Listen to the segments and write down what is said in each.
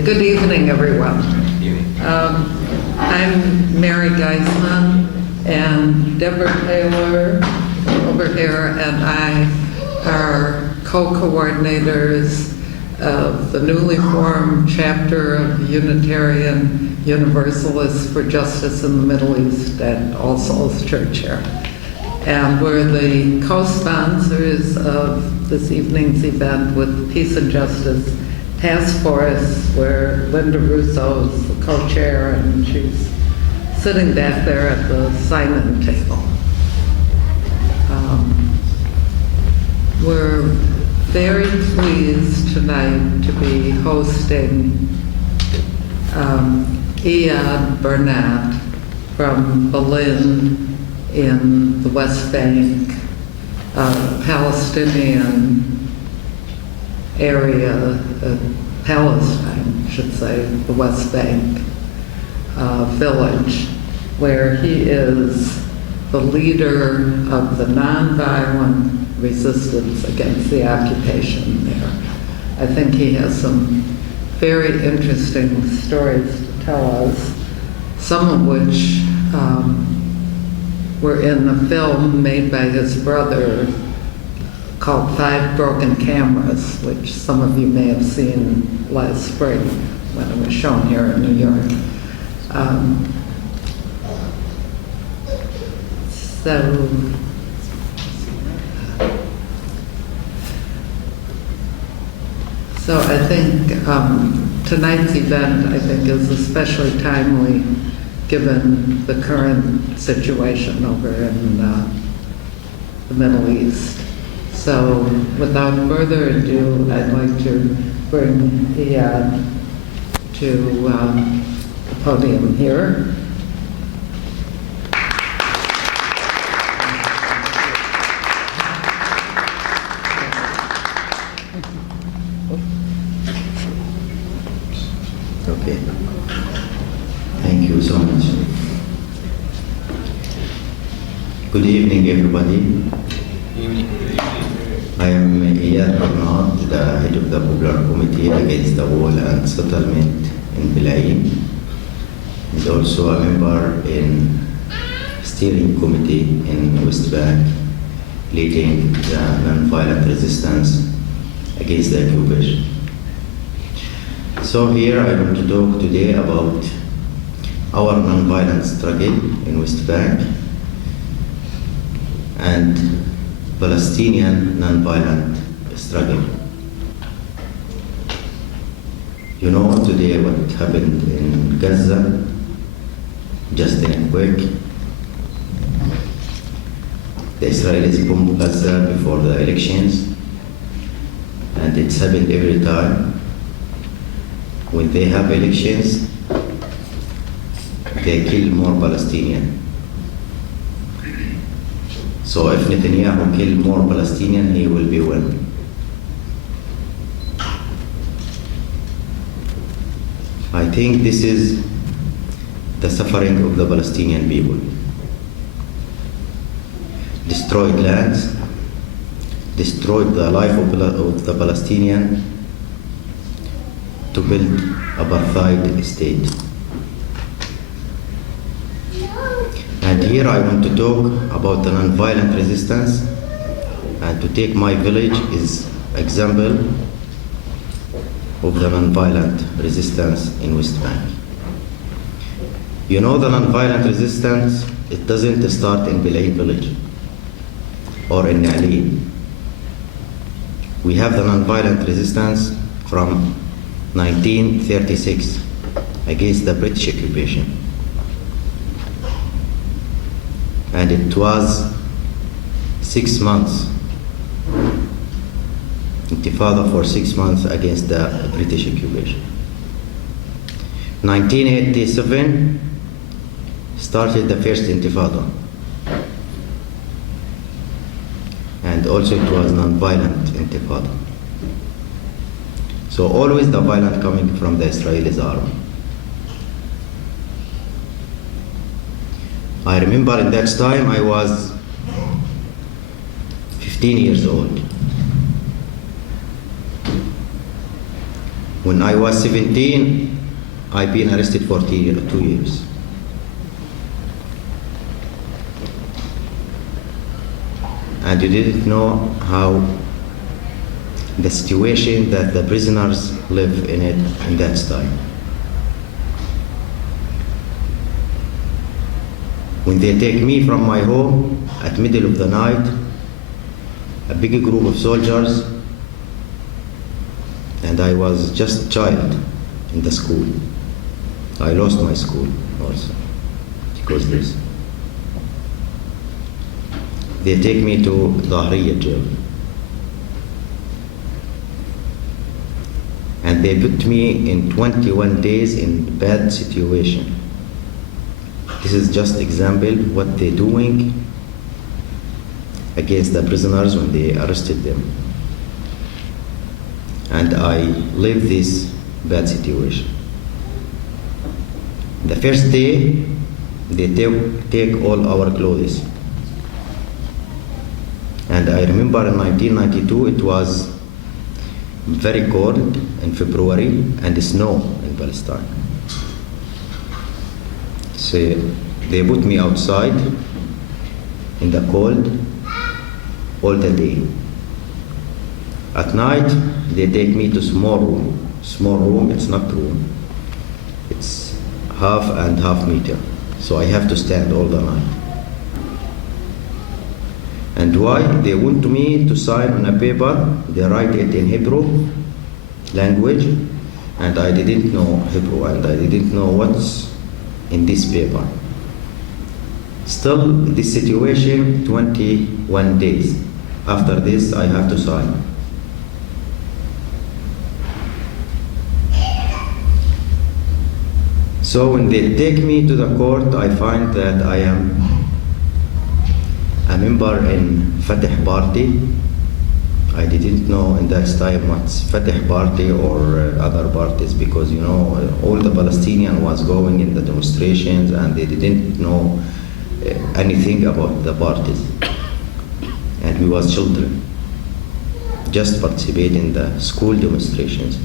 Okay, good evening, everyone. I'm Mary Geisman, and Deborah Taylor over here and I are co-coordinators of the newly formed chapter of the Unitarian Universalists for Justice in the Middle East at All Souls Church here. And we're the co-sponsors of this evening's event with Peace and Justice Task Force, where Linda Russo is the co-chair, and she's sitting back there at the sign-in table. We're very pleased tonight to be hosting Iyad Burnat from Bil'in in the West Bank, Palestinian area, Palestine, I should say, the West Bank village, where he is the leader of the nonviolent resistance against the occupation there. I think he has some very interesting stories to tell us, some of which were in a film made by his brother called 5 Broken Cameras, which some of you may have seen last spring when it was shown here in New York. So I think tonight's event, I think, is especially timely given the current situation over in the Middle East. So without further ado, I'd like to bring Iyad to the podium here. Okay. Thank you so much. Good evening, everybody. I am Iyad Burnat, the head of the Popular Committee Against the Wall and Settlement in Bil'in, and also a member in steering committee in West Bank, leading the nonviolent resistance against the occupation. So here I want to talk today about our nonviolent struggle in West Bank and Palestinian nonviolent struggle. You know today what happened in Gaza, just in a quick. The Israelis bombed Gaza before the elections, and it's happened every time. When they have elections, they kill more Palestinians. So if Netanyahu kill more Palestinians, he will be win. I think this is the suffering of the Palestinian people. Destroyed lands, destroyed the life of the Palestinian to build apartheid state. And here I want to talk about the nonviolent resistance, and to take my village as example of the nonviolent resistance in West Bank. You know, the nonviolent resistance, it doesn't start in Bil'in village or in Na'lin. We have the nonviolent resistance from 1936 against the British occupation. And it was 6 months, intifada for 6 months against the British occupation. 1987 started the first intifada. And also it was non-violent intifada. So always the violence coming from the Israeli army. I remember in that time I was 15 years old. When I was 17, I've been arrested for 2 years. And you didn't know how the situation that the prisoners live in it in that time. When they take me from my home at middle of the night, a big group of soldiers, and I was just a child in the school. I lost my school also because of this. They take me to Dahriya jail. And they put me in 21 days in bad situation. This is just example what they're doing against the prisoners when they arrested them. And I lived this bad situation. The first day, they take all our clothes. And I remember in 1992, it was very cold in February and snow in Palestine. So they put me outside in the cold all the day. At night, they take me to small room. Small room, it's not room. It's half and half meter. So I have to stand all the night. And why? They want me to sign on a paper. They write it in Hebrew language, and I didn't know Hebrew, and I didn't know what's in this paper. Still, this situation, 21 days. After this, I have to sign. So when they take me to the court, I find that I am a member in Fatah Party. I didn't know in that time what's Fatah Party or other parties, because you know all the Palestinian was going in the demonstrations and they didn't know anything about the parties. And we was children, just participate in the school demonstrations.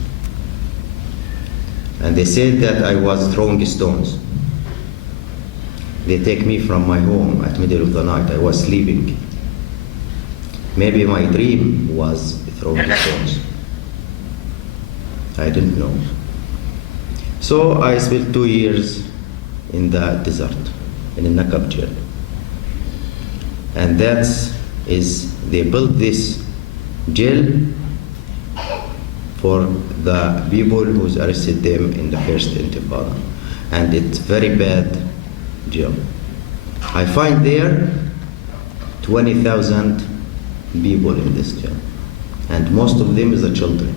And they said that I was throwing stones. They take me from my home at middle of the night. I was sleeping. Maybe my dream was throwing stones. I didn't know. So I spent 2 years in the desert, in a Nakab jail. And they built this jail for the people who arrested them in the first Intifada. And it's very bad jail. I find there 20,000 people in this jail, and most of them is the children.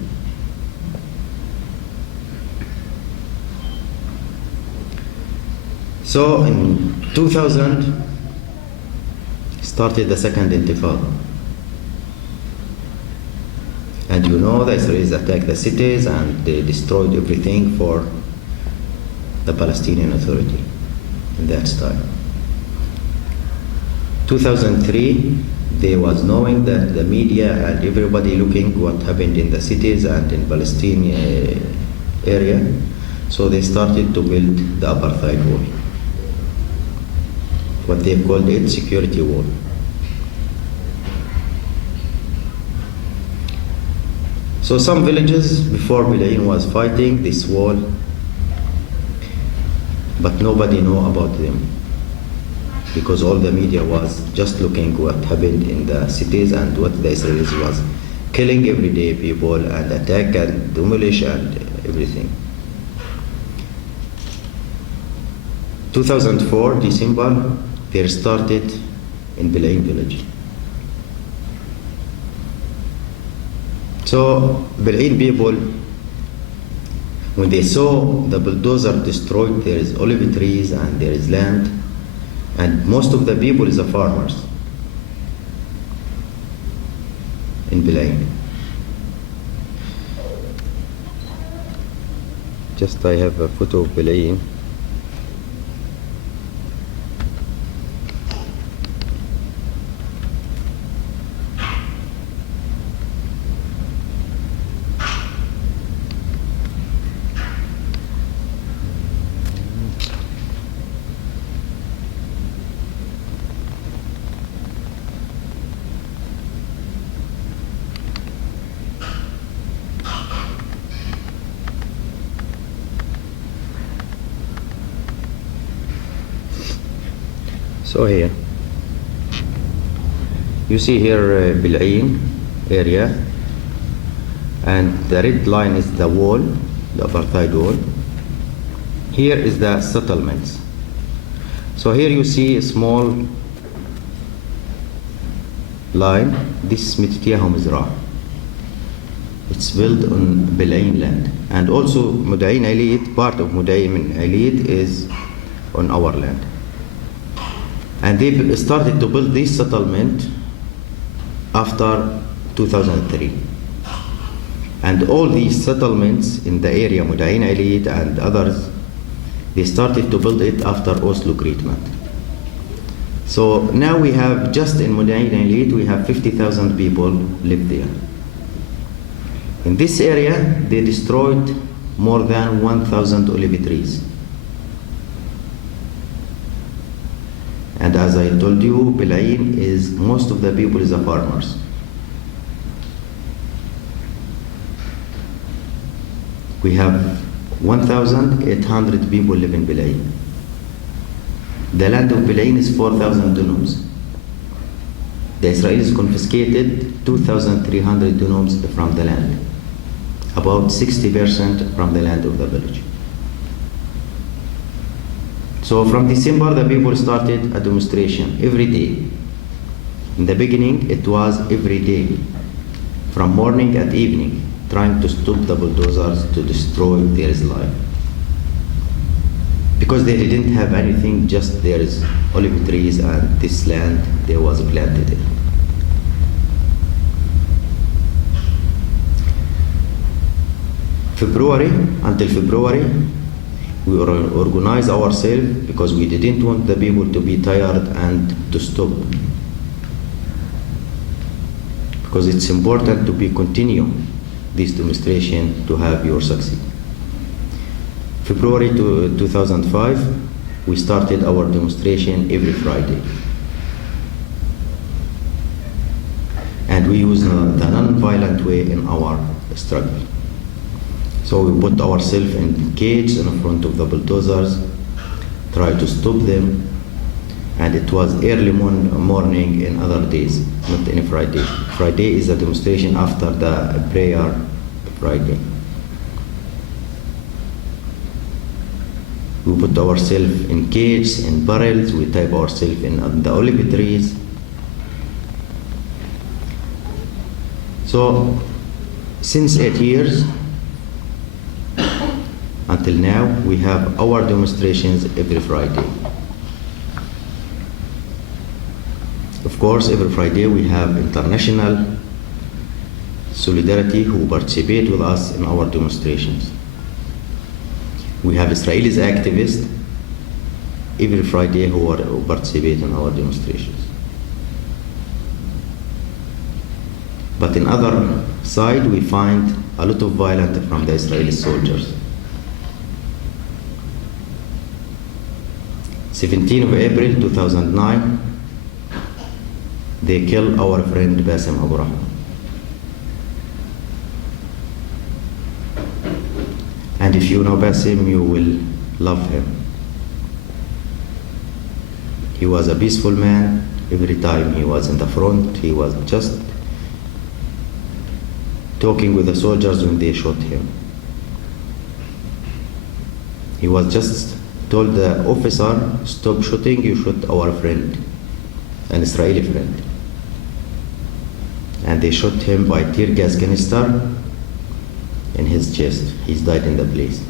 So in 2000 started the second Intifada. And you know the Israelis attacked the cities and they destroyed everything for the Palestinian Authority in that time. 2003, they was knowing that the media and everybody looking what happened in the cities and in Palestinian area, so they started to build the apartheid wall. What they called it security wall. So some villages before Bil'in was fighting this wall, but nobody know about them, because all the media was just looking what happened in the cities and what the Israelis was killing every day people and attack and demolish and everything. 2004 December, they started in Bil'in village. So Bil'in people, when they saw the bulldozer destroyed, there is olive trees and there is land, and most of the people is the farmers in Bil'in. Just I have a photo of Bil'in. So here, you see here Bil'in area, and the red line is the wall, the apartheid wall. Here is the settlements. So here you see a small line. This is Mittiyahu Mizrah. It's built on Bil'in land, and also Mudain Alid, part of Mudain Alid is on our land. And they started to build this settlement after 2003. And all these settlements in the area, Mudain Alid and others, they started to build it after Oslo Agreement. So now we have, just in Mudain Alid, we have 50,000 people live there. In this area, they destroyed more than 1,000 olive trees. And as I told you, Bil'in is, most of the people is farmers. We have 1,800 people live in Bil'in. The land of Bil'in is 4,000 dunums. The Israelis confiscated 2,300 dunums from the land, about 60% from the land of the village. So from December, the people started a demonstration every day. In the beginning, it was every day, from morning and evening, trying to stop the bulldozers to destroy their life. Because they didn't have anything, just there is olive trees and this land there was planted in. Until February, we organized ourselves because we didn't want the people to be tired and to stop. Because it's important to be continue this demonstration to have your succeed. February 2005, we started our demonstration every Friday. And we use the non-violent way in our struggle. So we put ourselves in cage in front of the bulldozers, try to stop them, and it was early morning in other days, not any Friday. Friday is a demonstration after the prayer Friday. We put ourselves in cages, in barrels, we type ourselves in the olive trees. So, since 8 years, until now, we have our demonstrations every Friday. Of course, every Friday we have international solidarity who participate with us in our demonstrations. We have Israeli activists every Friday who participate in our demonstrations. But in other side, we find a lot of violence from the Israeli soldiers. 17th of April 2009, they killed our friend Bassem Abu Rahman. And if you know Bassem, you will love him. He was a peaceful man. Every time he was in the front, he was just talking with the soldiers when they shot him. He was just told the officer, stop shooting, you shot our friend, an Israeli friend. And they shot him by tear gas canister in his chest. He's died in the place.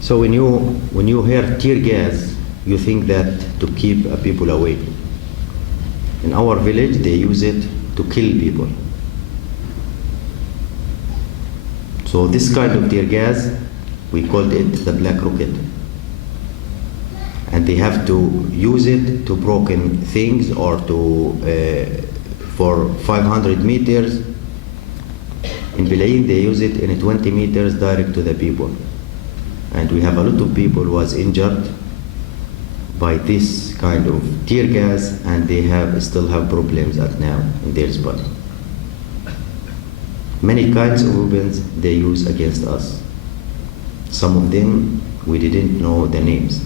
So when you hear tear gas, you think that to keep people away. In our village, they use it to kill people. So this kind of tear gas, we called it the black rocket. And they have to use it to broken things or to for 500 meters. In Bil'in, they use it in 20 meters direct to the people. And we have a lot of people who was injured by this kind of tear gas, and they still have problems at now in their body. Many kinds of weapons they use against us. Some of them we didn't know the names.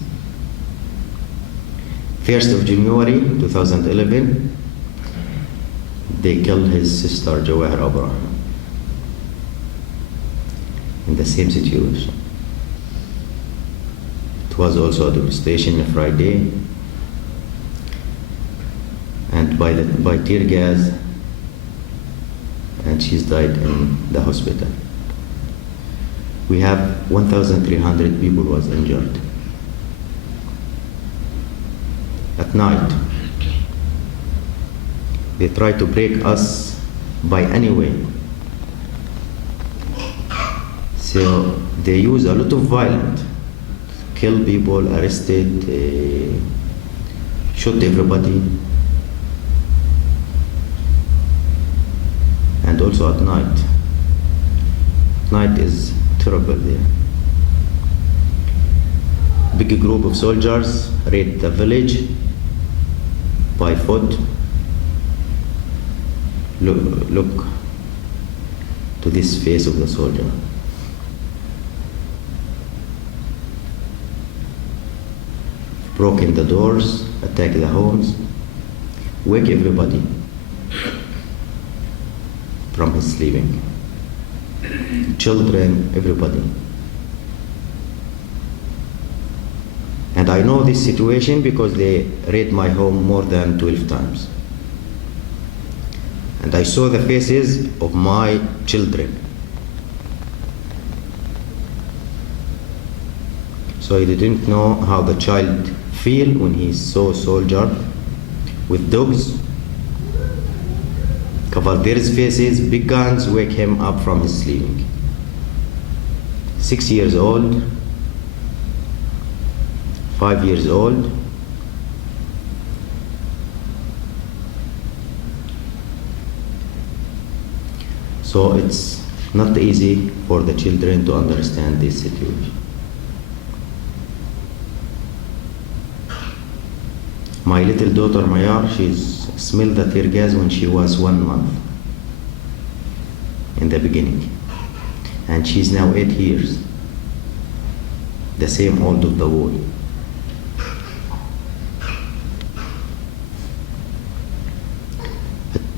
1st of January 2011, they killed his sister Jawahir Abraham in the same situation. It was also a demonstration on Friday, and by tear gas, and she's died in the hospital. We have 1,300 people was injured. At night, they try to break us by any way. So they use a lot of violence, kill people, arrested, shoot everybody. And also at night. Night is terrible there. Big group of soldiers raid the village by foot. Look to this face of the soldier. Broken the doors, attack the homes, wake everybody from his sleeping. Children, everybody. And I know this situation because they raid my home more than 12 times. And I saw the faces of my children. So I didn't know how the child feel when he saw a soldier with dogs cover their faces, big guns, wake him up from his sleeping. 6 years old, 5 years old. So it's not easy for the children to understand this situation. My little daughter Mayar, she's smelled the tear gas when she was 1 month in the beginning, and she's now 8 years, the same old of the wall.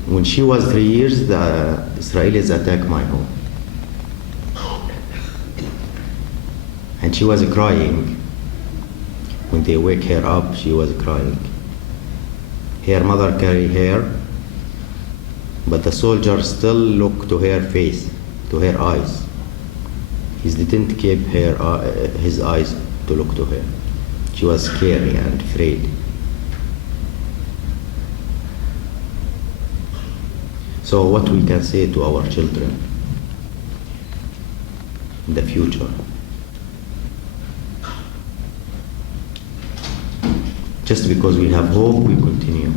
When she was 3 years, the Israelis attacked my home, and she was crying. When they wake her up, she was crying. Her mother carried her, but the soldier still looked to her face, to her eyes. He didn't keep his eyes to look to her. She was scary and afraid. So what we can say to our children in the future? Just because we have hope, we continue.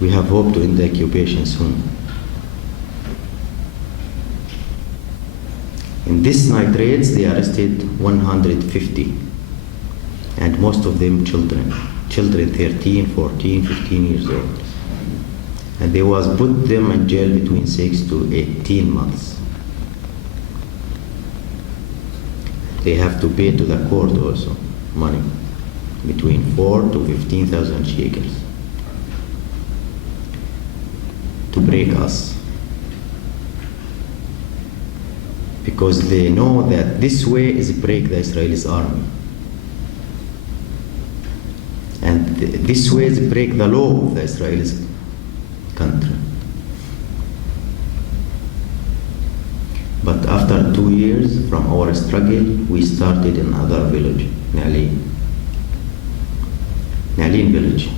We have hope to end the occupation soon. In these night raids, they arrested 150, and most of them children 13, 14, 15 years old. And they was put them in jail between 6 to 18 months. They have to pay to the court also money, between 4 to 15,000 shekels, to break us, because they know that this way is break the Israeli army, and this way is break the law of the Israeli country. But after 2 years from our struggle, we started another village, Nalin village.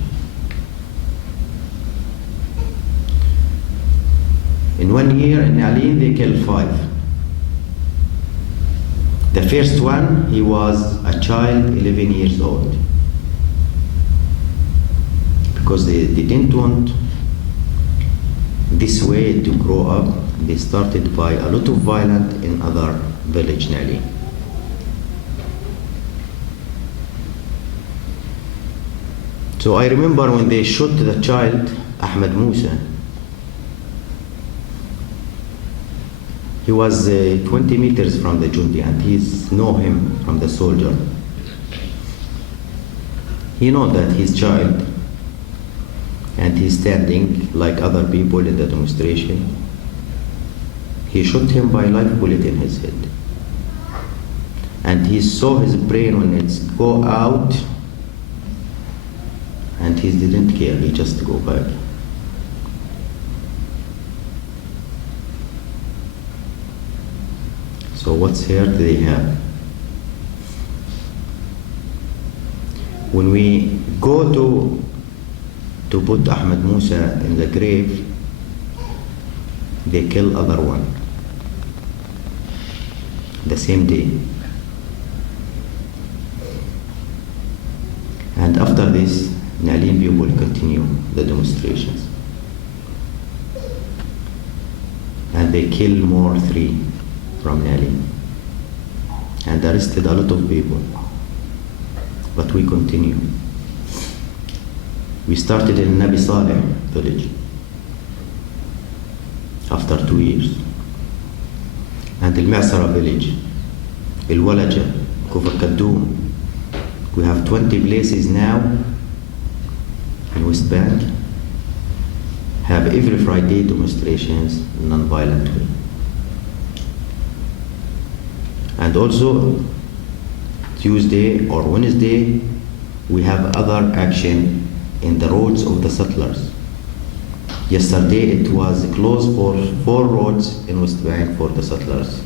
In 1 year in Nalin, they killed 5. The first one, he was a child, 11 years old. Because they didn't want this way to grow up, they started by a lot of violence in other village, Nalin. So I remember when they shot the child, Ahmed Musa. He was 20 meters from the Jundi, and he know him from the soldier. He know that his child, and he's standing like other people in the demonstration. He shot him by live bullet in his head. And he saw his brain when it's go out, and he didn't care, he just go back. So what's here they have? When we go to put Ahmed Musa in the grave, they kill other one the same day. And after this, Nalim people continue the demonstrations. And they kill more 3 from Nalim. And arrested a lot of people. But we continue. We started in Nabi Saleh village after 2 years. And Al-Ma'sara village, Al-Walaja, Kufr Kaddoum. We have 20 places now in West Bank, have every Friday demonstrations in non-violent way. And also Tuesday or Wednesday, we have other action in the roads of the settlers. Yesterday it was closed for 4 roads in West Bank for the settlers.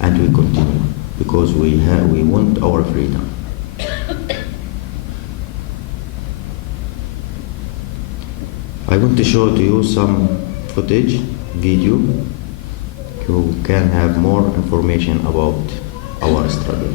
And we continue because we want our freedom. I want to show to you some footage, video. You can have more information about our struggle.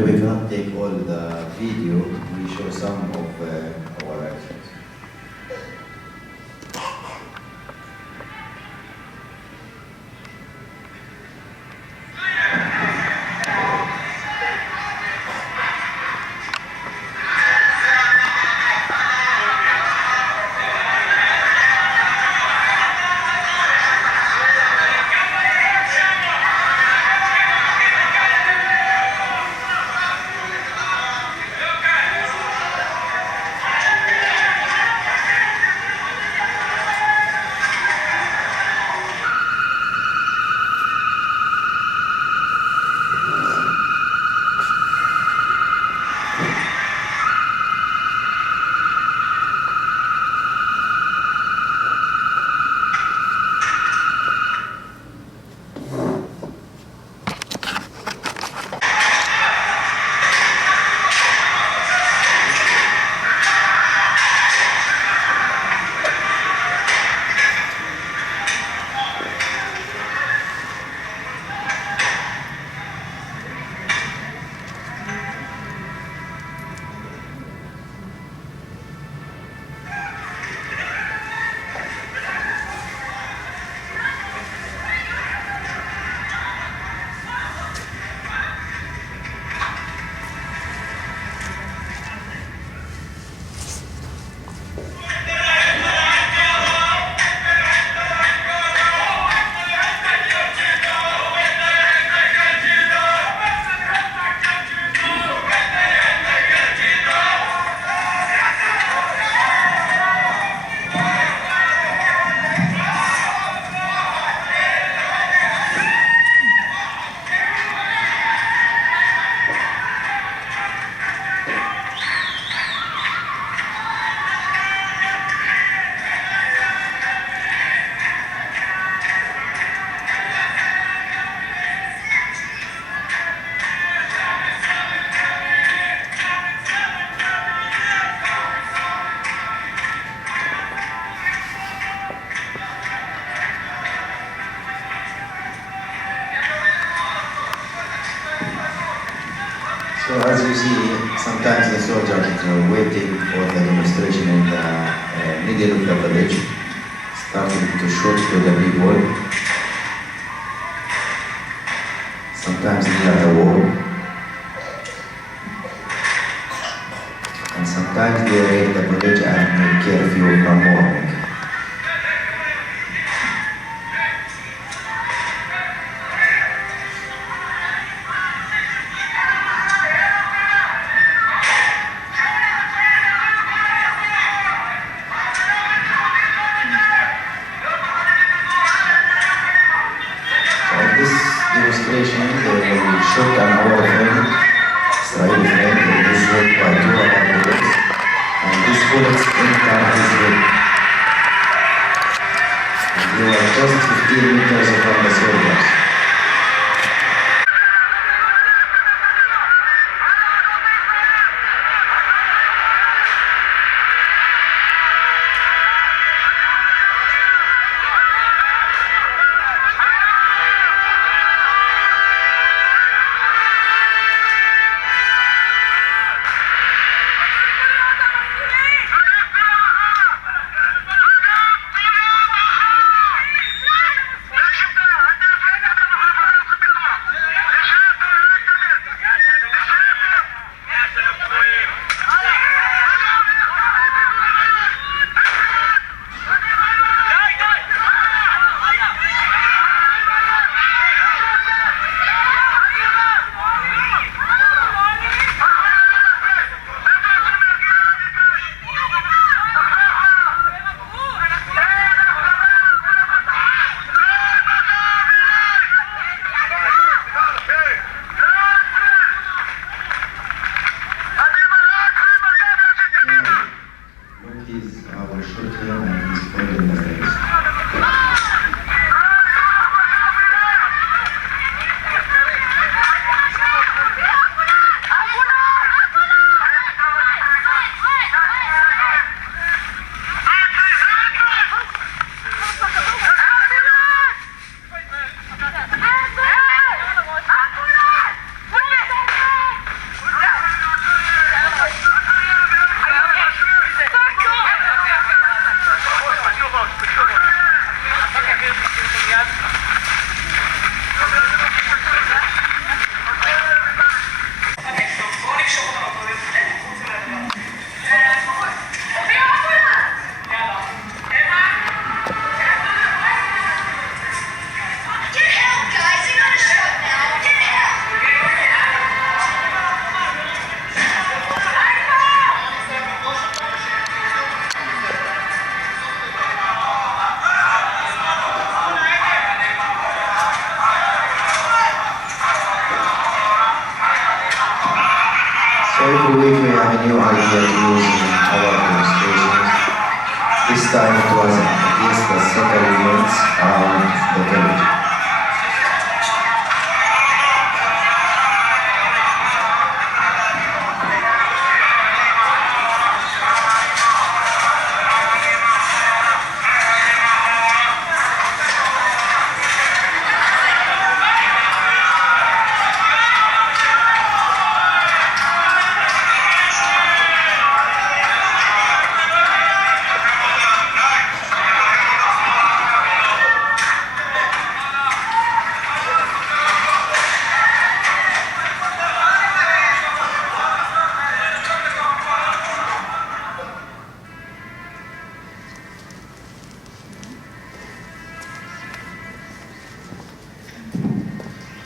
Sorry, we cannot take all the video. We show some of our actions. So as you see, sometimes the soldiers are waiting for the demonstration in the middle of the village, starting to shoot to the people, sometimes near the wall, and sometimes they raid the village and make curfew from morning. Demonstration, they will shoot an our friend, Israeli friend, who was hit by 2 of our bullets, and these bullets enter his head. And we were just 15 meters from the soldiers. So every week we have a new idea to use in our demonstrations. This time it was against the settlements around the village.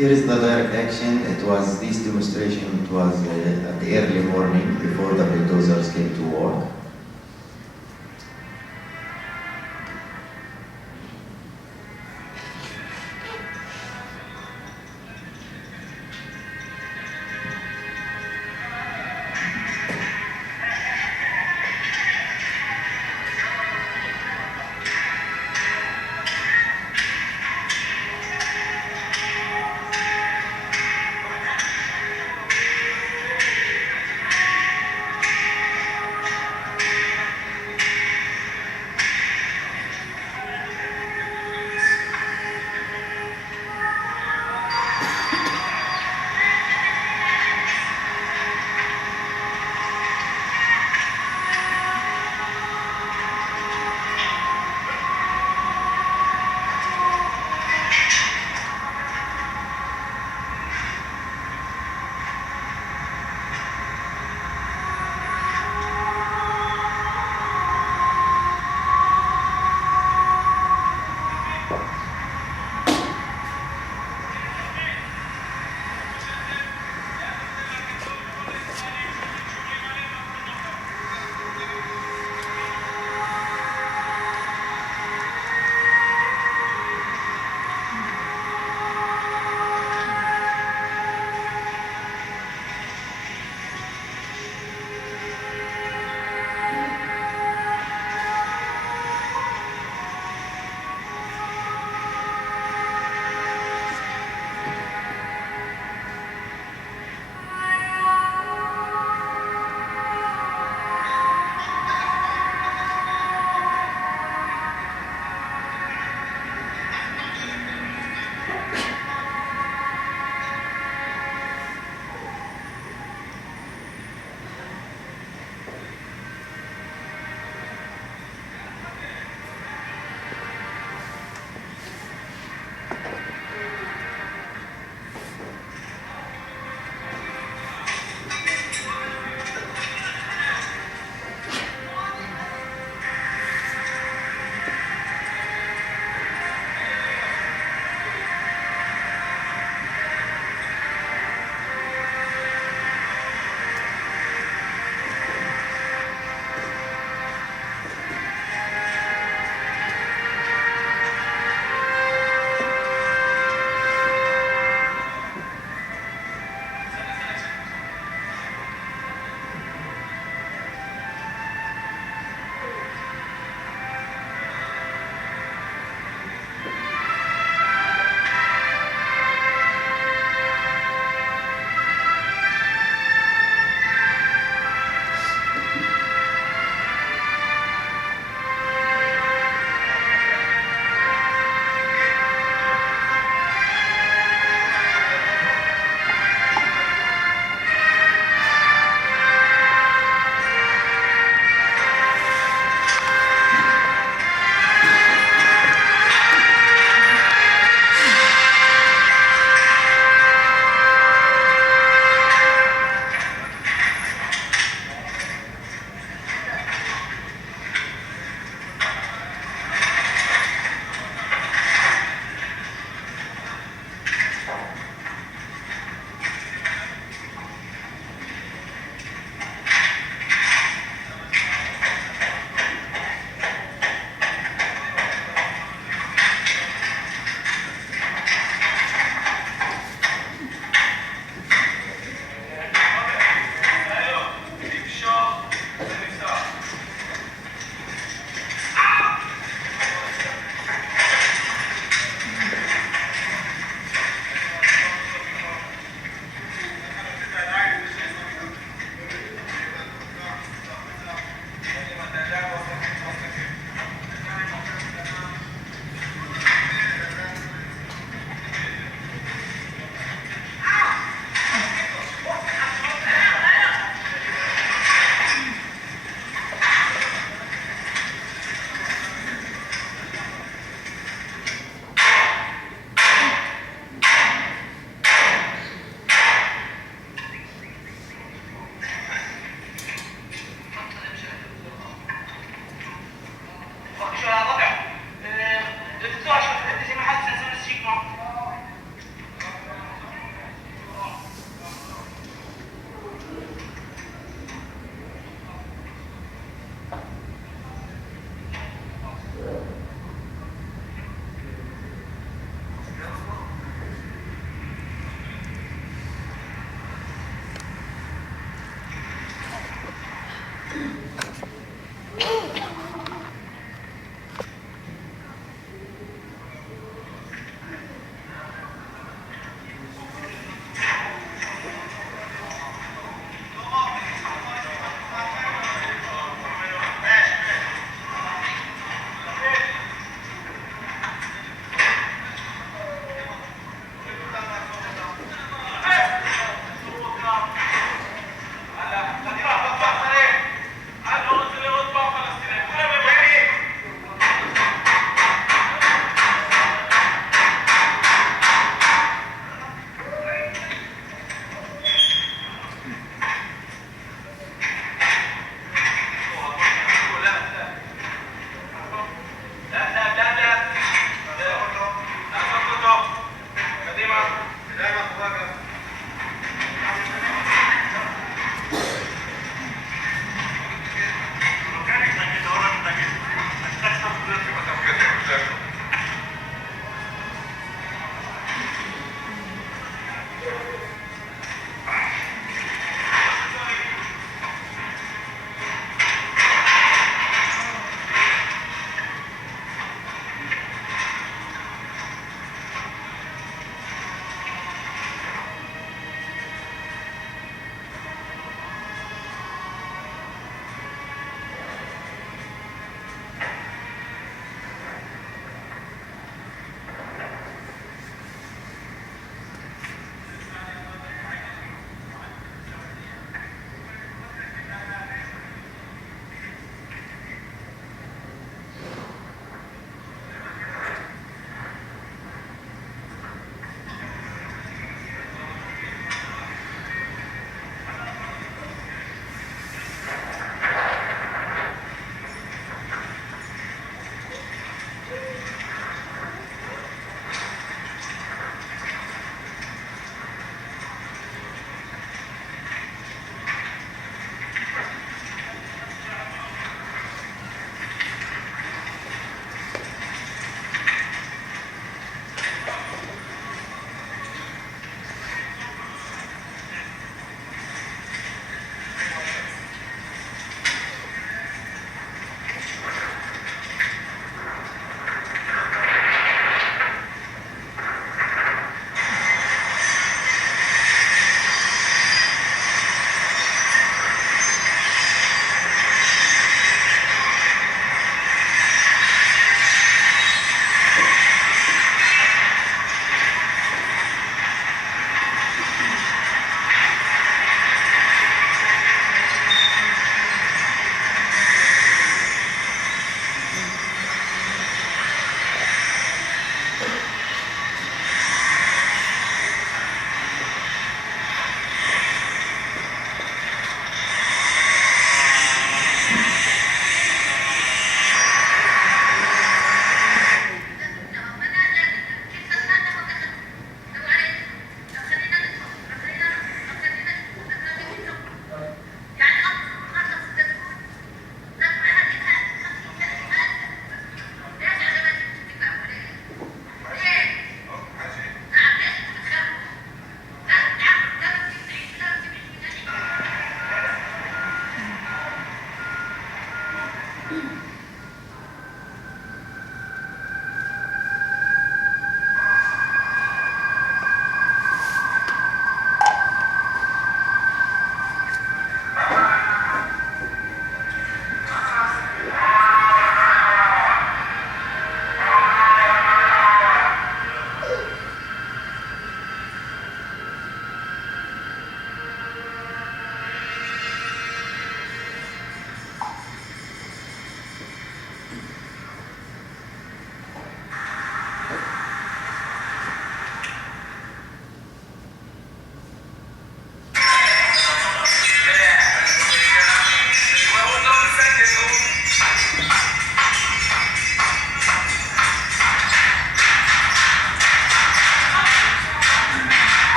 Here is the direct action. It was this demonstration. It was at the early morning before the bulldozers came to work.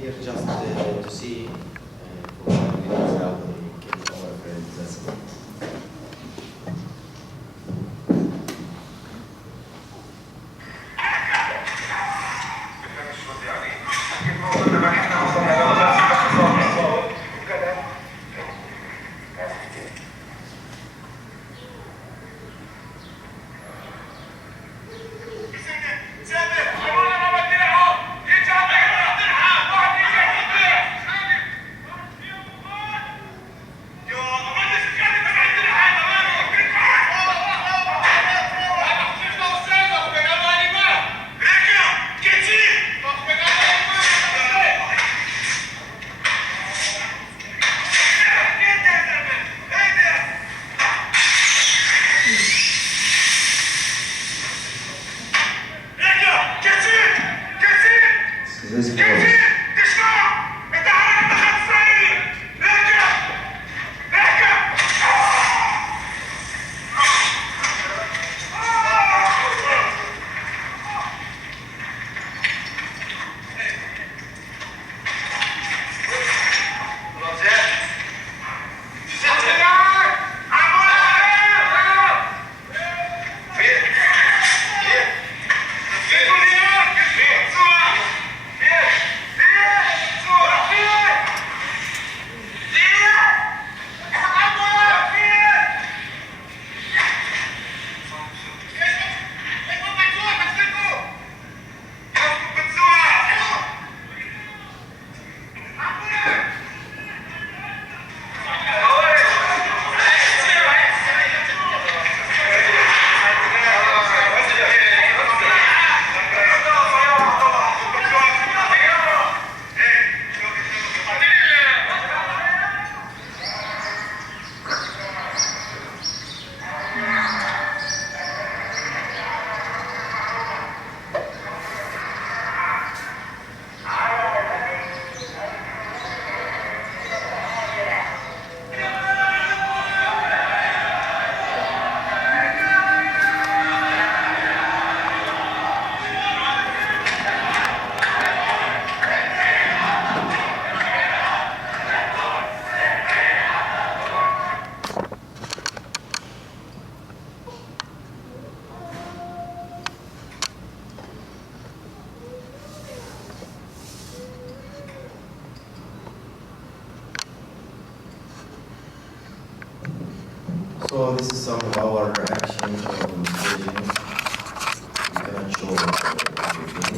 Here just to see for 5 minutes how they kill our friends. That's it. This is So this is some of our actions or demonstrations. We cannot show everything.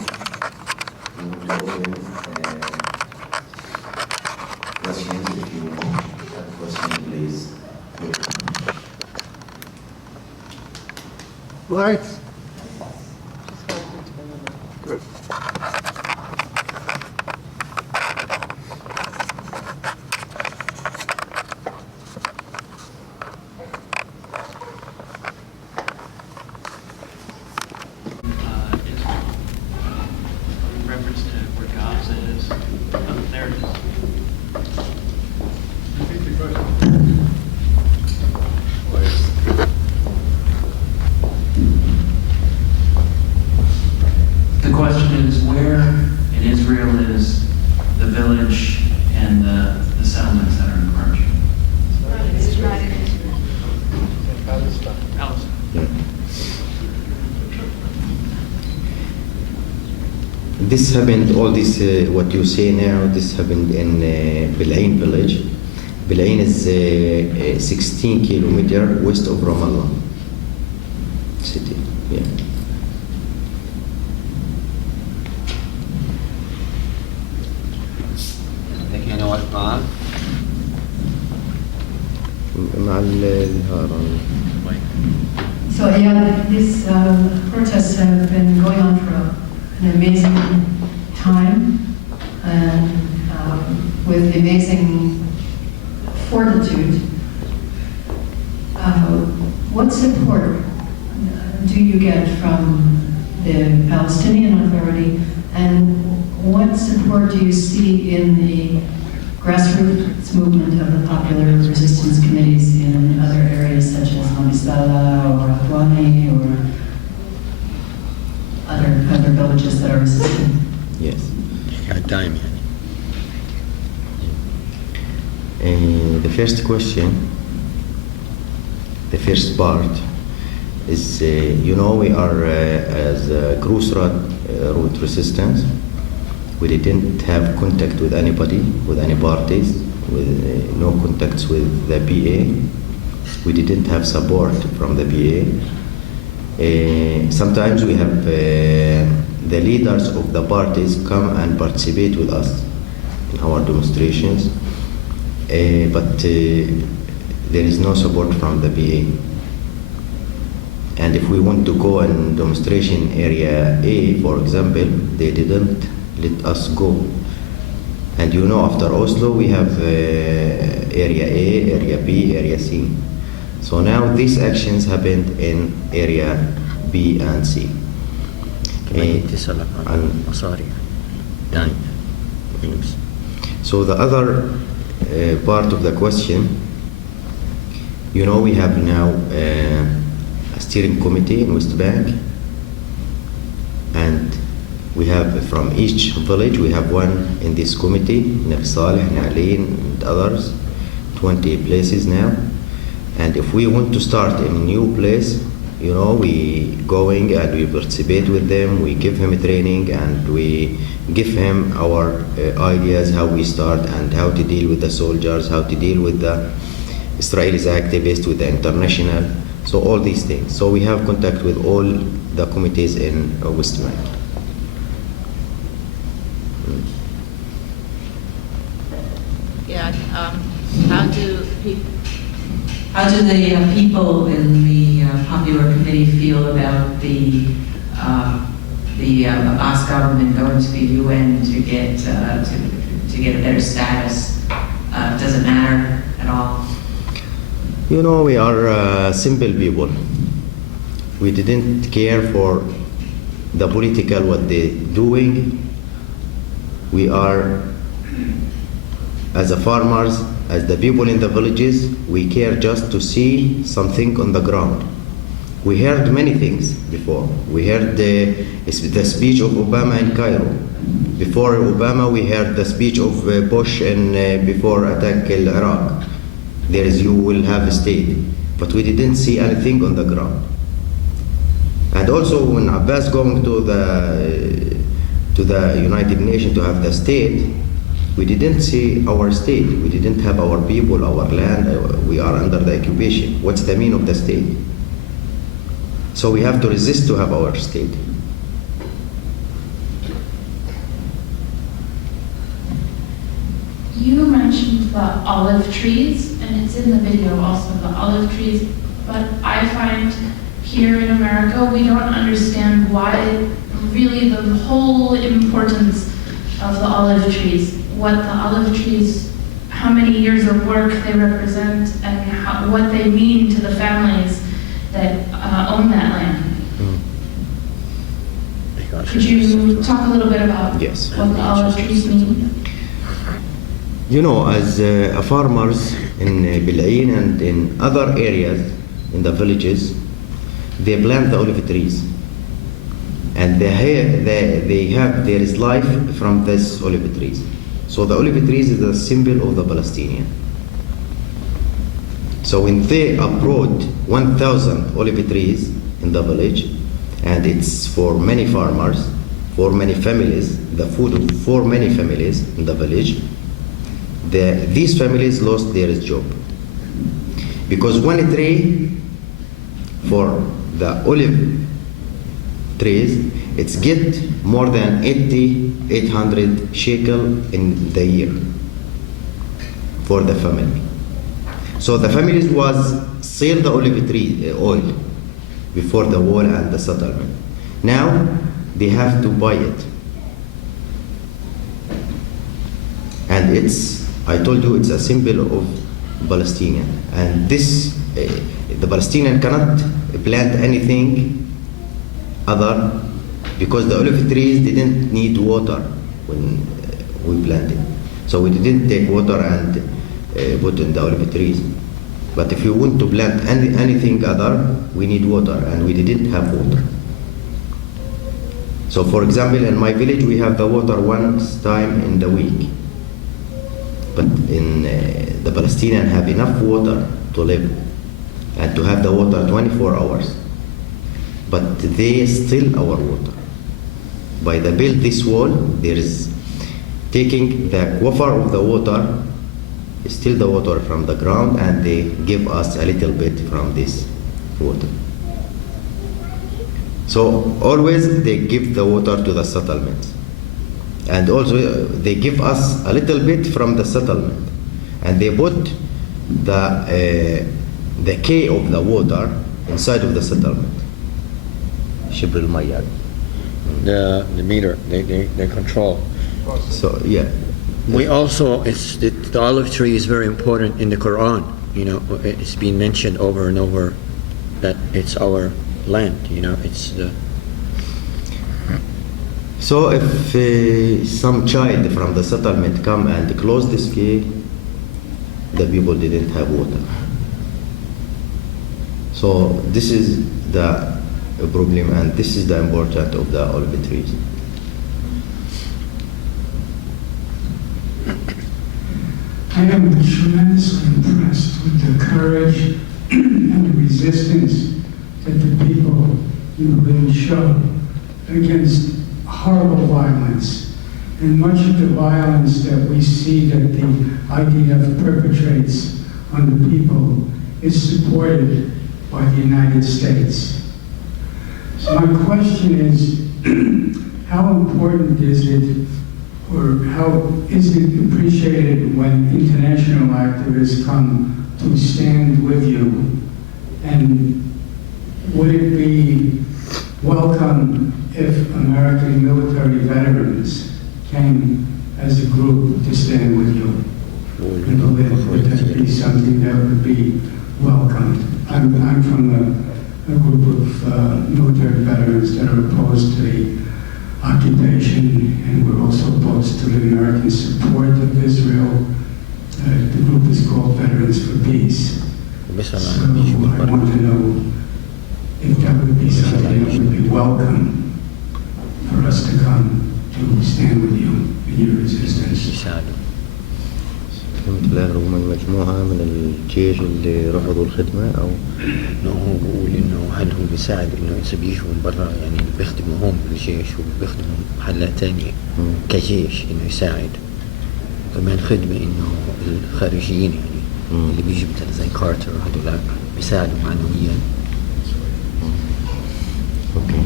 We will be open questions if you have a question, please. Lights. Good. In reference to where Gaza is. Oh, there it is. Repeat the question. The question is, where in Israel is the village and the settlements that are encroaching? It's not in Israel. Palestine. This happened, all this, what you say now, this happened in Bil'in village. Bil'in is 16 kilometers west of Ramallah city. Yeah. لكن أنا واقف معاك. مع الهارة. So yeah, these protests have been going on for an amazing time, and with amazing fortitude. What support do you get from the Palestinian Authority, and what support do you see in the grassroots movement of the popular resistance committees in other areas such as Amisala or Afghani or other other villages that are resisting. Yes. time The first question, the first part is, we are as a root resistance. We didn't have contact with anybody, with any parties, with no contacts with the PA. We didn't have support from the PA. Sometimes we have the leaders of the parties come and participate with us in our demonstrations, but there is no support from the PA. And if we want to go in demonstration area A, for example, they didn't let us go. And after Oslo, we have area A, area B, area C. So now these actions happened in area B and C. So the other part of the question, we have now a steering committee in West Bank, and we have from each village, we have one in this committee, Nabi Saleh, Na'leen, and others, 20 places now. And if we want to start in a new place, we going and we participate with them, we give him a training, and we give him our ideas how we start and how to deal with the soldiers, how to deal with the Israelis activists, with the international, so all these things. So we have contact with all the committees in West Bank. Yeah, how do the people in the popular committee feel about the Abbas government going to the UN to get a better status? Does it matter at all? We are simple people. We didn't care for the political what they're doing. We are, as a farmers, as the people in the villages, we care just to see something on the ground. We heard many things before. We heard the speech of Obama in Cairo. Before Obama, we heard the speech of Bush before attack Iraq. You will have a state. But we didn't see anything on the ground. And also when Abbas going to the United Nations to have the state, we didn't see our state. We didn't have our people, our land. We are under the occupation. What's the meaning of the state? So we have to resist to have our state. You mentioned the olive trees, and it's in the video also, the olive trees, but I find here in America, we don't understand why really the whole importance of the olive trees, what the olive trees, how many years of work they represent, and what they mean to the families that own that land. Could you talk a little bit about Yes. what the olive trees mean? As farmers in Bil'in and in other areas in the villages, they plant the olive trees. And there is life from this olive trees. So the olive trees is a symbol of the Palestinian. So when they uproot 1,000 olive trees in the village, and it's for many farmers, for many families, the food for many families in the village, these families lost their job. Because one tree for the olive trees, it's get more than 800 shekel in the year for the family. So the families was sell the olive tree oil before the war and the settlement. Now they have to buy it. And I told you, it's a symbol of Palestinian. And the Palestinian cannot plant anything other, because the olive trees didn't need water when we planted. So we didn't take water and put in the olive trees. But if you want to plant anything other, we need water, and we didn't have water. So for example, in my village, we have the water once time in the week. But in the Palestinians have enough water to live and to have the water 24 hours. But they steal our water. By the build this wall, there is taking the aquifer of the water, steal the water from the ground, and they give us a little bit from this water. So always they give the water to the settlements. And also they give us a little bit from the settlement. And they put the key of the water inside of the settlement. شبر المياه. The meter, they control. So yeah. We also, the olive tree is very important in the Quran. You know, it's been mentioned over and over that it's our land. You know, it's the. So if some child from the settlement come and close this key, the people didn't have water. So this is the problem, and this is the importance of the olive trees. I am tremendously impressed with the courage and the resistance that the people in Bil'in show against horrible violence. And much of the violence that we see that the IDF perpetrates on the people is supported by the United States. So my question is, how important is it, or how is it appreciated when international activists come to stand with you? And would it be welcome if American military veterans came as a group to stand with you? And would that be something that would be welcomed? I'm from a group of military veterans that are opposed to the occupation, and we're also opposed to the American support of Israel. The group is called Veterans for Peace. So I want to know if that would be something that would be welcome for us to come to stand with you in your resistance. كنت في الآخر هم مجموعة من الجيش اللي رفضوا الخدمة أو إنه هو بيقول إنه هل هو بيساعد إنه إذا بيجوا من برا يعني بيخدموا هم بالجيش وبيخدموا محلات تانية كجيش إنه يساعد، كمان خدمة إنه الخارجيين يعني اللي بيجي مثلا زي كارتر هذول بيساعدوا معنويا. Okay.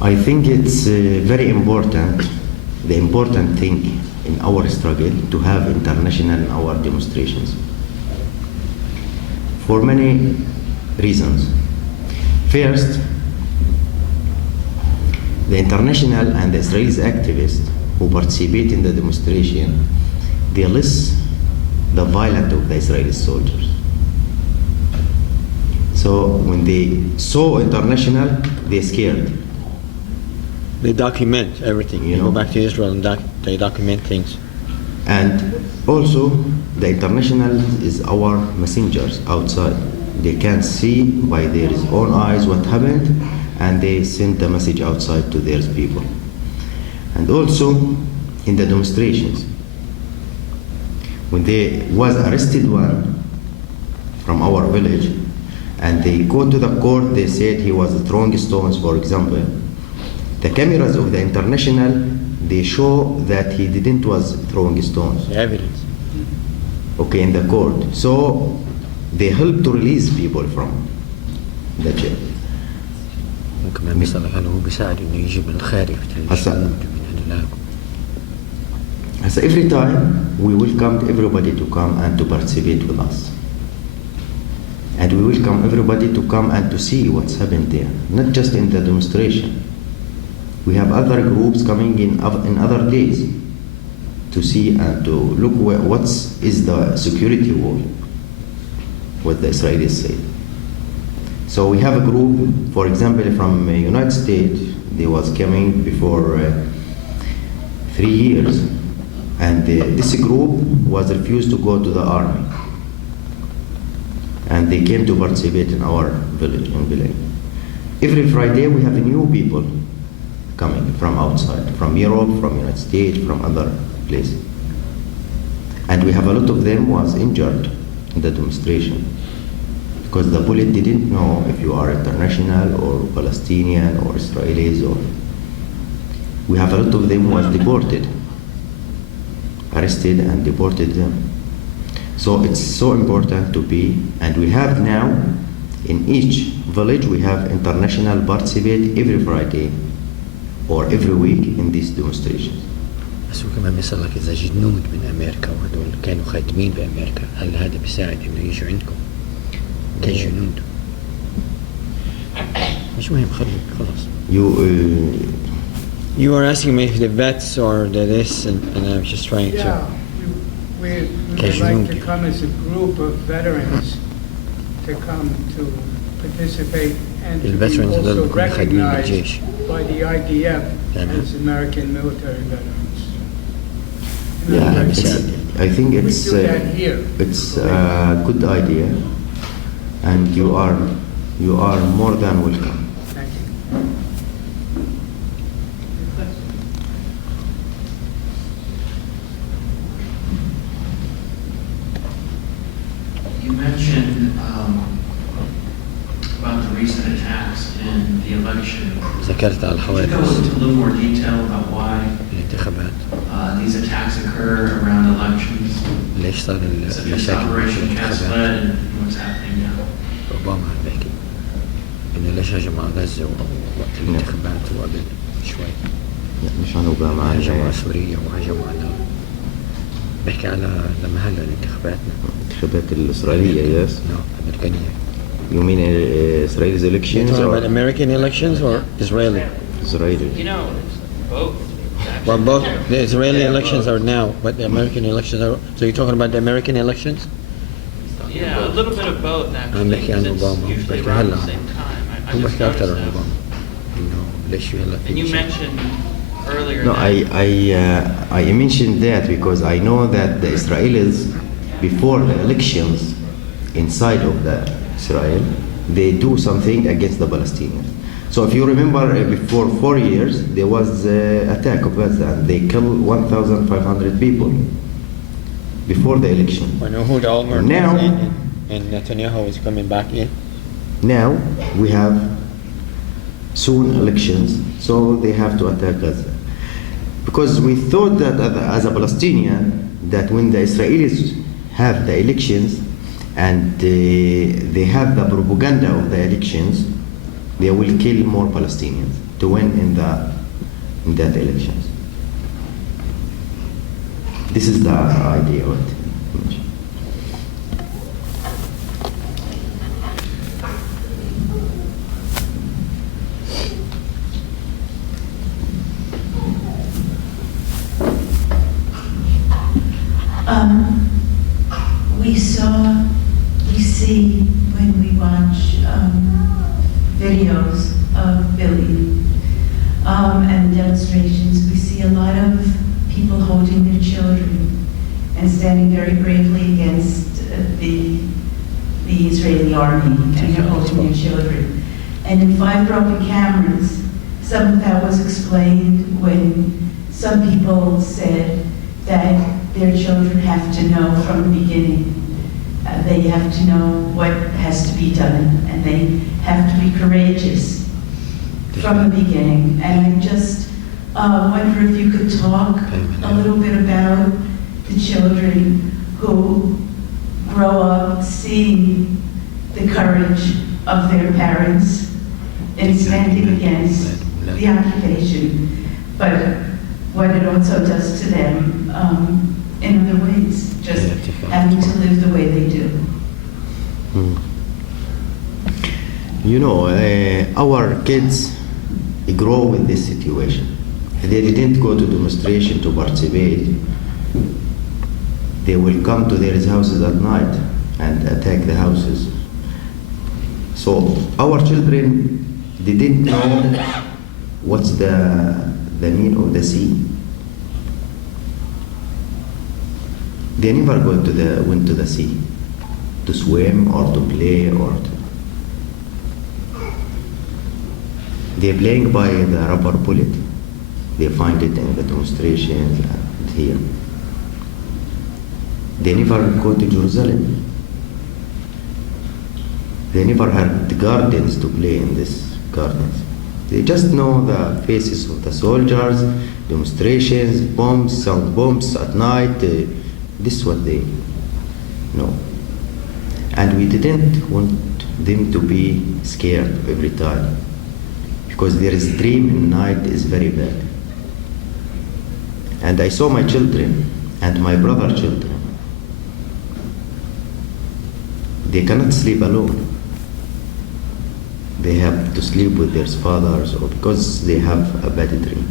I think it's very important, the important thing in our struggle to have international in our demonstrations for many reasons. First, the international and the Israeli activists who participate in the demonstration, they list the violence of the Israeli soldiers. So when they saw international, they scared. They document everything. You go back to Israel and they document things. And also, the international is our messengers outside. They can see by their own eyes what happened, and they send the message outside to their people. And also, in the demonstrations, when there was arrested one from our village, and they go to the court, they said he was throwing stones, for example. The cameras of the international, they show that he didn't was throwing stones. The evidence. Okay, in the court. So they help to release people from the jail. وكمان بيسأل هل هو بيساعد إنه يجيب من الخارج مثل الشهود من هذولاك. So every time we welcome everybody to come and to participate with us. And we welcome everybody to come and to see what's happened there, not just in the demonstration. We have other groups coming in other days to see and to look what is the security wall, what the Israelis say. So we have a group, for example, from United States. They was coming before 3 years, and this group was refused to go to the army, and they came to participate in our village in Bil'in. Every Friday we have new people coming from outside, from Europe, from United States, from other places. And we have a lot of them was injured in the demonstration because the bullet didn't know if you are international or Palestinian or Israelis, or we have a lot of them was deported, arrested and deported them. So it's so important to be, and we have now in each village we have international participate every Friday or every week in these demonstrations. بس هو كمان بيصير لك إذا جنود من أمريكا وهدول كانوا خادمين بأمريكا، هل هذا بيساعد إنه يجوا عندكم كجنود؟ مش مهم، خلاص. You were asking me if the vets or the this, and I was just trying Yeah, to. we would like to come as a group of veterans to come to participate and to be الveterans also هذول بيكونوا خادمين recognized بالجيش. by the IDF تمام. as American military veterans. Yeah, I think We it's do that here. it's a good idea, and you are more than welcome. Thank you. You mentioned about the recent attacks in the election. ذكرت على Could you go الحوادث into a little more detail about why الانتخابات these attacks occur around elections, ليش صار such as المشاكل Operation Cast بالانتخابات؟ Lead and what's happening now? أوباما عم بحكي إنه ليش هجم على غزة وقت الانتخابات وقبل شوي مش عن أوباما، هجموا على سوريا وهجموا على بحكي على لما هلا انتخاباتنا الانتخابات الإسرائيلية. Yes. no أمريكانية. You mean Israel's You elections talking or about American elections or Israeli? Israeli? You know, both. Well, both the Israeli elections are now, but the American elections are. So you're talking about the American elections? Yeah, a little bit of both actually. عم بحكي عن 'cause it's أوباما، usually بحكي around هلا the same time. I هو just بحكي أكثر noticed عن that. أوباما إنه ليش في هلا في And you مشاكل. mentioned earlier No, that I mentioned that because I know that the Israelis, before the elections, inside of the Israel, they do something against the Palestinians. So if you remember, before 4 years, there was attack of Gaza. They killed 1,500 people before the election. When Ehud Olmert Now- was in and Netanyahu is coming back in. Now we have soon elections, so they have to attack Gaza. Because we thought that as a Palestinian, that when the Israelis have the elections and they have the propaganda of the elections, they will kill more Palestinians to win in that elections. This is the idea of it. We see when we watch videos of Bil'in and demonstrations, we see a lot of people holding their children and standing very bravely against the Israeli army, and they're holding their children. And in 5 Broken Cameras, some of that was explained when some people said that their children have to know from the beginning. They have to know what has to be done, and they have to be courageous from the beginning. And I just wonder if you could talk a little bit about the children who grow up seeing the courage of their parents in standing against the occupation, but what it also does to them in other ways, just having to live the way they do. You know, our kids grow with this situation. They didn't go to demonstration to participate. They will come to their houses at night and attack the houses. So our children didn't know what's the meaning of the sea. They never went to the sea to swim or to play or to. They're playing by the rubber bullet. they find it in the demonstrations and here. They never go to Jerusalem. They never had gardens to play in these gardens. They just know the faces of the soldiers, demonstrations, bombs, sound bombs at night. This is what they know. And we didn't want them to be scared every time, because their dream in night is very bad. And I saw my children and my brother's children. They cannot sleep alone. They have to sleep with their fathers, or because they have a bad dream.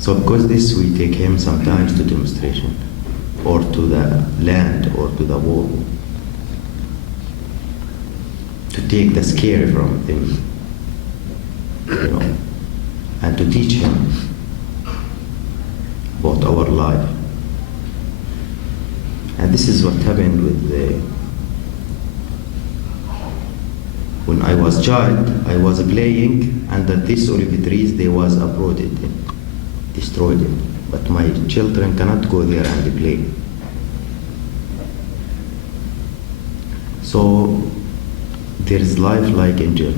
So because this, we take him sometimes to demonstration, or to the land, or to the war, to take the scare from them, you know, and to teach him about our life. And this is what happened with when I was child. I was playing under these olive trees. They was uprooted, destroyed it. But my children cannot go there and play. So there is life like in jail,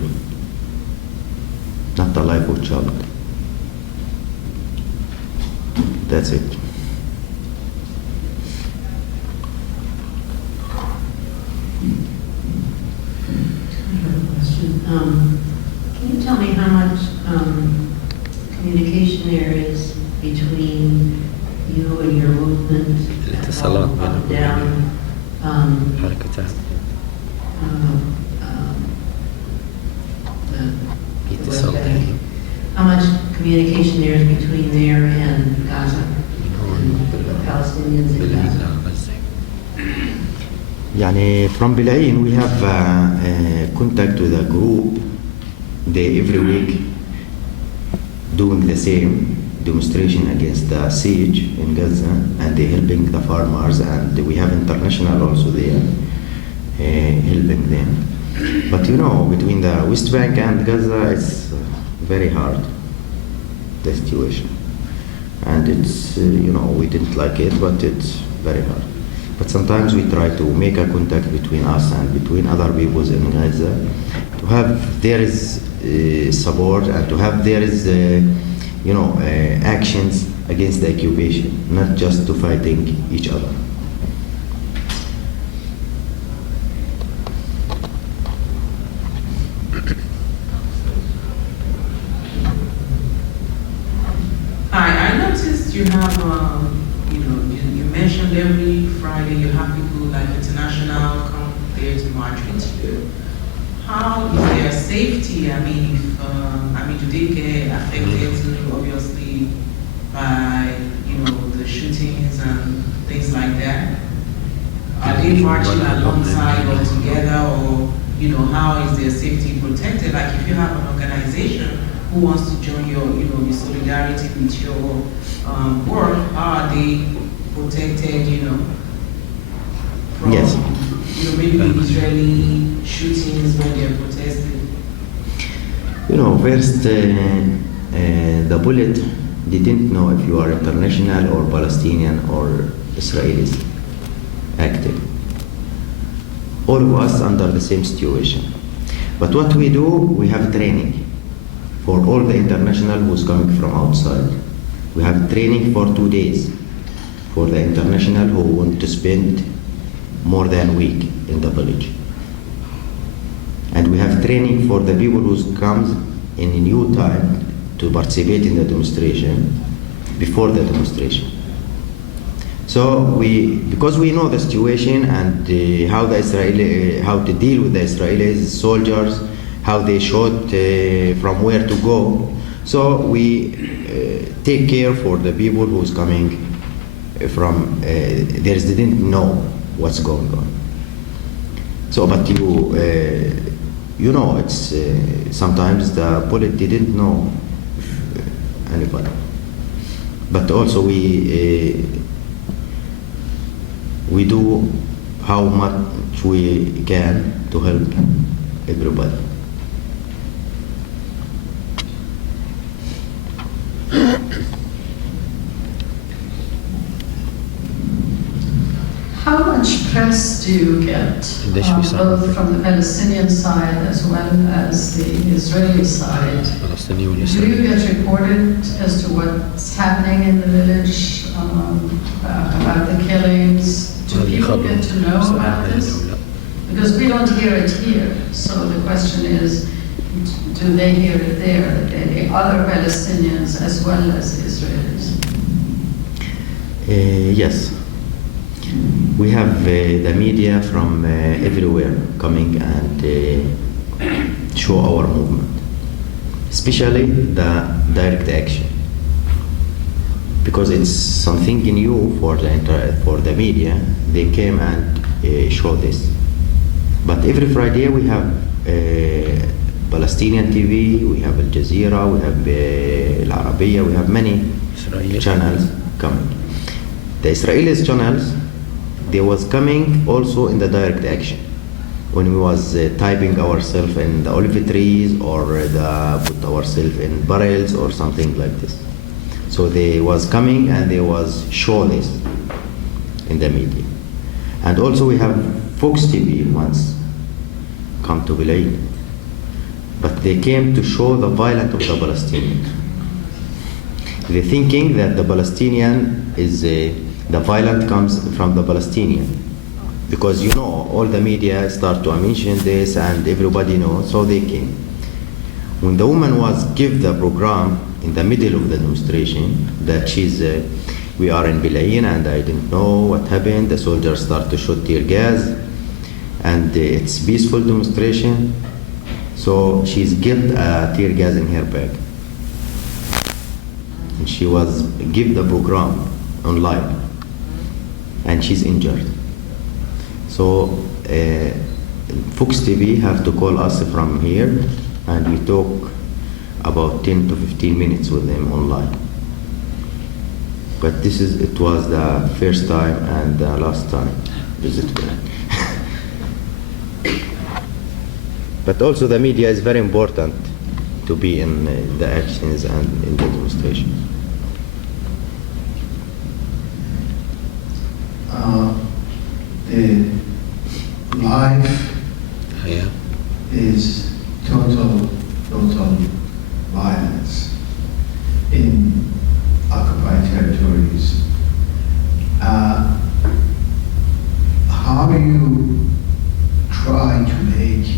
not the life of child. That's it. Can you tell me how much communication there is between you and your movement الاتصالات up and بين down? حركتها The West اتصال Bank. How much communication there is between there and Gaza and the Palestinians in بالعين Gaza? غزة. Yani from Bil'in we have contact with a group. They every week doing the same demonstration against the siege in Gaza, and they helping the farmers, and we have international also there helping them. But you know, between the West Bank and Gaza, it's very hard, the situation, and it's you know, we didn't like it, but it's very hard. But sometimes we try to make a contact between us and between other peoples in Gaza, to have there is support, and to have there is you know, actions against the occupation, not just to fighting each other. Hi, I noticed you have, you know, you mentioned every Friday you have people like international come there to march with you. How is their safety? I mean, if, do they get affected obviously by, you know, the shootings and things like that? Are they marching alongside or together, or, you know, how is their safety protected? Like if you have an organization who wants to join your, you know, your solidarity with your work, how are they protected, you know, from, Yes. you know, maybe the Israeli shootings when they're protesting? You know, first, the bullet didn't know if you are international or Palestinian or Israelis active. All of us under the same situation. But what we do, we have training for all the international who's coming from outside. We have training for 2 days for the international who want to spend more than a week in the village. And we have training for the people who comes in a new time to participate in the demonstration before the demonstration. So because we know the situation and how to deal with the Israeli soldiers, how they shot, from where to go. So we take care for the people who's coming from, they didn't know what's going on. So, but you know, it's sometimes the bullet didn't know anybody. But also we do how much we can to help everybody. press do you get, both from the Palestinian side as well as the Israeli side? Do you get reported as to what's happening in the village, about the killings? Do people get to know about this? Because we don't hear it here, so the question is, do they hear it there, the other Palestinians as well as Israelis? Yes. We have the media from everywhere coming and show our movement, especially the direct action, because it's something new for the media. They came and show this. But every Friday we have Palestinian TV, we have Al Jazeera, we have Al Arabiya, we have many channels coming. The Israelis channels, they was coming also in the direct action. When we was typing ourselves in the olive trees or put ourselves in barrels or something like this. So they was coming and they was show this in the media. And also we have Fox TV once come to Bil'in. But they came to show the violence of the Palestinian. They're thinking that the Palestinian is the violence comes from the Palestinian, because you know all the media start to mention this and everybody knows, so they came. When the woman was give the program in the middle of the demonstration that she's we are in Bil'in and I didn't know what happened, the soldiers start to shoot tear gas and it's peaceful demonstration, so she's given tear gas in her bag and she was give the program online and she's injured. So Fox TV have to call us from here and we talk about 10 to 15 minutes with them online. But it was the first time and the last time visit. But also the media is very important to be in the actions and in the demonstrations. The life is total violence in occupied territories. How do you try to make,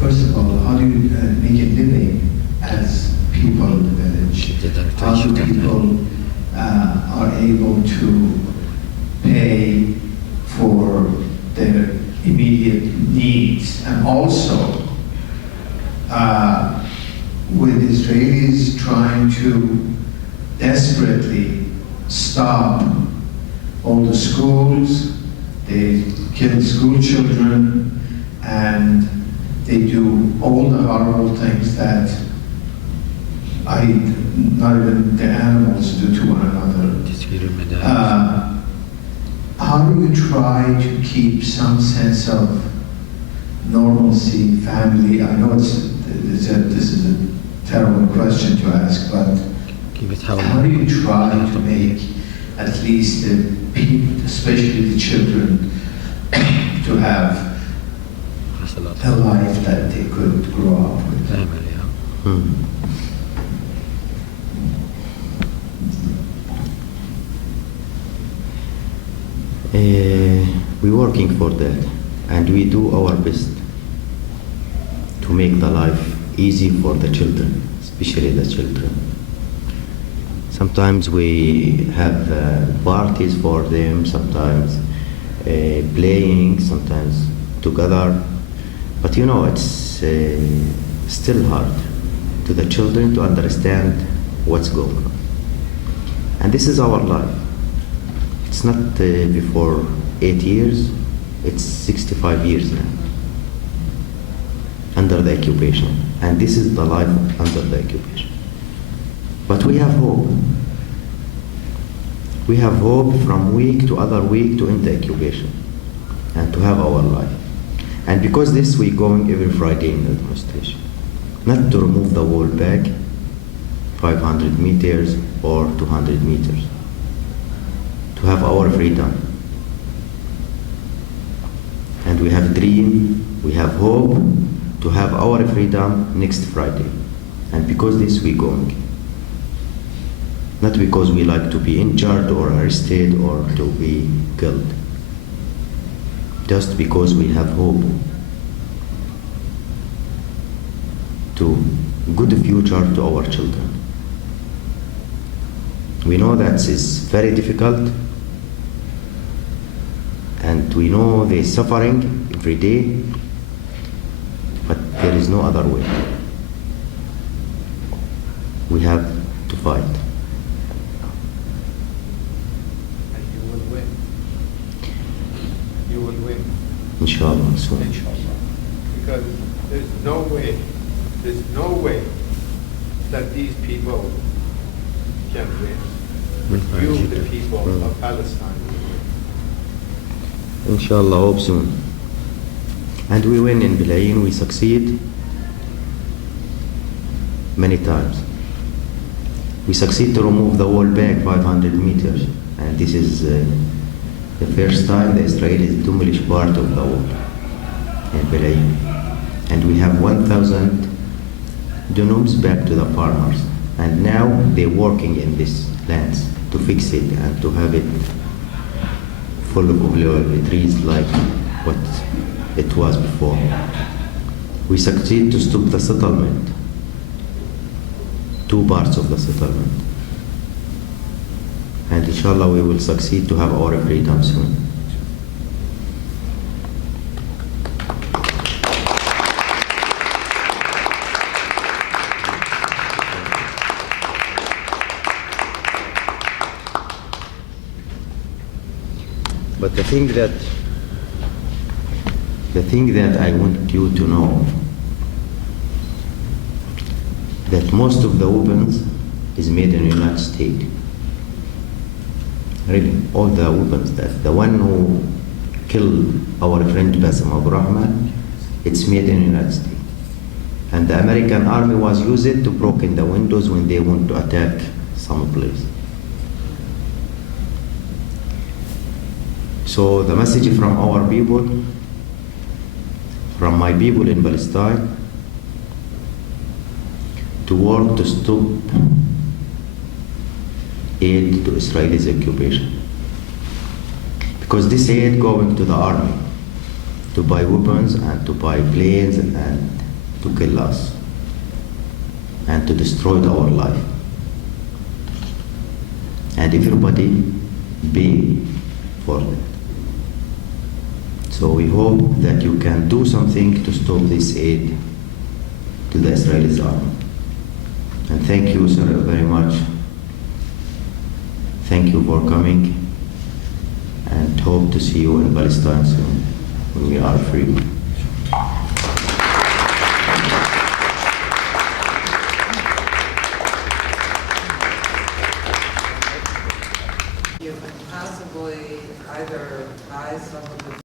first of all, how do you make a living as people in the village? How do people are able to pay for their immediate needs? And also, with Israelis trying to desperately stop all the schools, they kill school children, and they do all the horrible things that not even the animals do to one another. How do you try to keep some sense of normalcy, family? I know this is a terrible question to ask, but how do you try to make at least the people, especially the children, to have a life that they could grow up with? We're working for that, and we do our best to make the life easy for the children, especially the children. Sometimes we have parties for them, sometimes playing, sometimes together. But you know, it's still hard to the children to understand what's going on. And this is our life. It's not before 8 years, it's 65 years now under the occupation. And this is the life under the occupation. But we have hope. We have hope from week to other week to end the occupation and to have our life. And because this, we're going every Friday in the demonstration. Not to remove the wall back 500 meters or 200 meters. To have our freedom. we have dream, we have hope to have our freedom next Friday. And because this we going. Not because we like to be injured or arrested or to be killed. Just because we have hope to good future to our children. We know that it's very difficult, and we know they're suffering every day, but there is no other way. We have to fight. And you will win. You will win. Inshallah, soon. Inshallah. Because there's no way that these people can win. You, the people of Palestine, will win. Inshallah, hope soon. And we win in Bil'in, we succeed many times. We succeed to remove the wall back 500 meters, and this is the first time the Israelis demolish part of the wall in Bil'in. And we have 1,000 dunums back to the farmers, and now they're working in these lands to fix it and to have it full of trees like what it was before. We succeed to stop the settlement, 2 parts of the settlement. And inshallah we will succeed to have our freedom soon. But the thing that I want you to know, that most of the weapons is made in the United States. Really, all the weapons, that the one who killed our friend Bassem Abu Rahman, it's made in the United States. And the American army was used to break in the windows when they want to attack some place. So the message from our people, from my people in Palestine, to work to stop aid to Israelis occupation. Because this aid going to the army to buy weapons and to buy planes and to kill us and to destroy our life. And everybody pay for that. So we hope that you can do something to stop this aid to the Israeli army. And thank you, sir, very much. Thank you for coming, and hope to see you in Palestine soon when we are free.